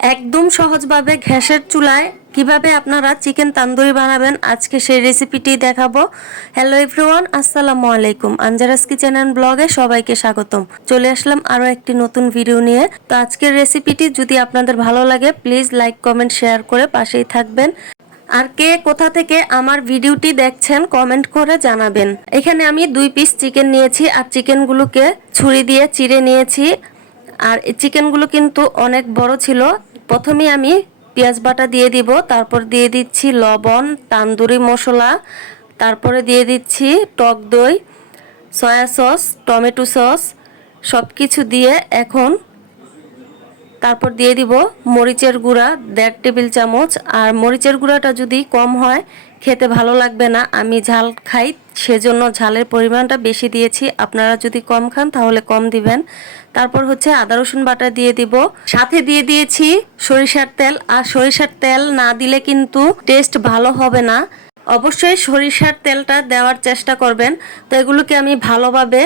একদম সহজভাবে ঘ্যাসের চুলায় কীভাবে আপনারা চিকেন তান্দুরি বানাবেন, আজকে সেই রেসিপিটি দেখাবো। হ্যালো এভরিওয়ান আসসালামু আলাইকুম। আঞ্জারাস কিচেন অ্যান্ড ব্লগে সবাইকে স্বাগতম। চলে আসলাম আরও একটি নতুন ভিডিও নিয়ে। তো আজকের রেসিপিটি যদি আপনাদের ভালো লাগে প্লিজ লাইক কমেন্ট শেয়ার করে পাশেই থাকবেন। আর কে কোথা থেকে আমার ভিডিওটি দেখছেন কমেন্ট করে জানাবেন। এখানে আমি দুই পিস চিকেন নিয়েছি, আর চিকেনগুলোকে ছুরি দিয়ে চিড়ে নিয়েছি। আর চিকেনগুলো কিন্তু অনেক বড় ছিল প্রথমে আমি পেঁয়াজ বাটা দিয়ে দিব, তারপর দিয়ে দিচ্ছি লবণ, তান্দুরি মশলা, তারপরে দিয়ে দিচ্ছি টক দই, সয়া সস, টমেটো সস সব কিছু দিয়ে এখন তারপর দিয়ে দিব মরিচের গুঁড়া দেড় টেবিল চামচ, আর মরিচের গুঁড়াটা যদি কম হয় খেতে ভালো লাগবে না, আমি ঝাল খাই, সেজন্য ঝালের পরিমাণটা বেশি দিয়েছি। আপনারা যদি কম খান তাহলে কম দিবেন। তারপর হচ্ছে আদা, রসুন বাটা দিয়ে দিব। সাথে দিয়ে দিয়েছি সরিষার তেল। আর সরিষার তেল না দিলে কিন্তু টেস্ট ভালো হবে না। অবশ্যই সরিষার তেলটা দেওয়ার চেষ্টা করবেন। তো এগুলোকে আমি ভালোভাবে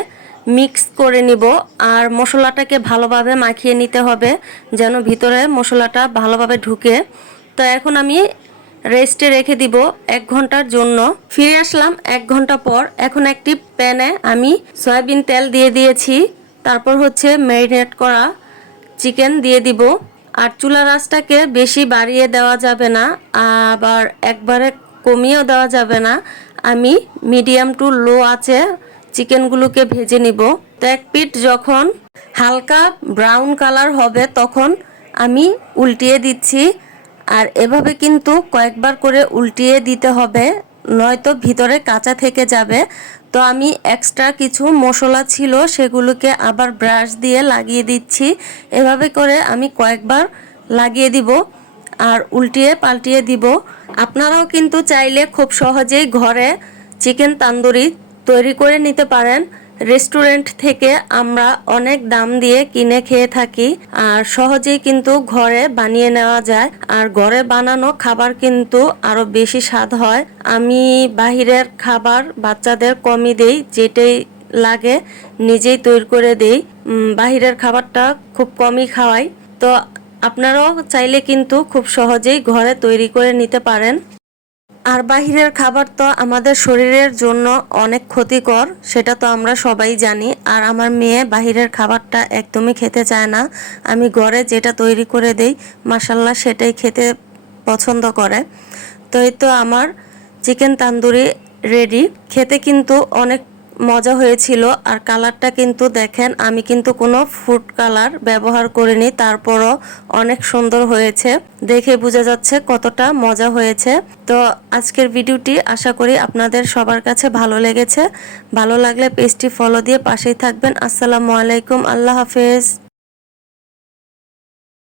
মিক্স করে নিব। আর মশলাটাকে ভালোভাবে মাখিয়ে নিতে হবে, যেন ভিতরে মশলাটা ভালোভাবে ঢুকে। তো এখন আমি রেস্টে রেখে দিব এক ঘণ্টার জন্য। ফিরে আসলাম এক ঘণ্টা পর। এখন একটি প্যানে আমি সয়াবিন তেল দিয়ে দিয়েছি। তারপর হচ্ছে ম্যারিনেট করা চিকেন দিয়ে দিব। আর চুলা রাসটাকে বেশি বাড়িয়ে দেওয়া যাবে না, আবার একবারে কমিয়েও দেওয়া যাবে না। আমি মিডিয়াম টু লো আছে চিকেনগুলোকে ভেজে নিব। তো এক পিঠ যখন হালকা ব্রাউন কালার হবে, তখন আমি উল্টিয়ে দিচ্ছি। আর এভাবে কিন্তু কয়েকবার করে উল্টিয়ে দিতে হবে, নয়তো ভিতরে কাঁচা থেকে যাবে। তো আমি এক্সট্রা কিছু মশলা ছিল, সেগুলোকে আবার ব্রাশ দিয়ে লাগিয়ে দিচ্ছি। এভাবে করে আমি কয়েকবার লাগিয়ে দিব আর উল্টিয়ে পাল্টিয়ে দিব। আপনারাও কিন্তু চাইলে খুব সহজেই ঘরে চিকেন তান্দুরি তৈরি করে নিতে পারেন। রেস্টুরেন্ট থেকে আমরা অনেক দাম দিয়ে কিনে খেয়ে থাকি, আর সহজেই কিন্তু ঘরে বানিয়ে নেওয়া যায়। আর ঘরে বানানো খাবার কিন্তু আরও বেশি স্বাদ হয়। আমি বাহিরের খাবার বাচ্চাদের কমই দেই, যেটাই লাগে নিজেই তৈরি করে দেই। বাহিরের খাবারটা খুব কমই খাওয়াই। তো আপনারাও চাইলে কিন্তু খুব সহজেই ঘরে তৈরি করে নিতে পারেন। আর বাহিরের খাবার তো আমাদের শরীরের জন্য অনেক ক্ষতিকর, সেটা তো আমরা সবাই জানি। আর আমার মেয়ে বাহিরের খাবারটা একদমই খেতে চায় না। আমি ঘরে যেটা তৈরি করে দেই মাসাল্লাহ সেটাই খেতে পছন্দ করে। তো এই তো আমার চিকেন তান্দুরি রেডি খেতে কিন্তু অনেক মজা হয়েছিল আর কালারটা কিন্তু দেখেন, আমি কিন্তু কোনো ফুড কালার ব্যবহার করিনি, তারপরও অনেক সুন্দর হয়েছে। দেখে বোঝা যাচ্ছে কতটা মজা হয়েছে। তো আজকের ভিডিওটি আশা করি আপনাদের সবার কাছে ভালো লেগেছে। ভালো লাগলে পেজটি ফলো দিয়ে পাশেই থাকবেন। আসসালামু আলাইকুম, আল্লাহ হাফেজ।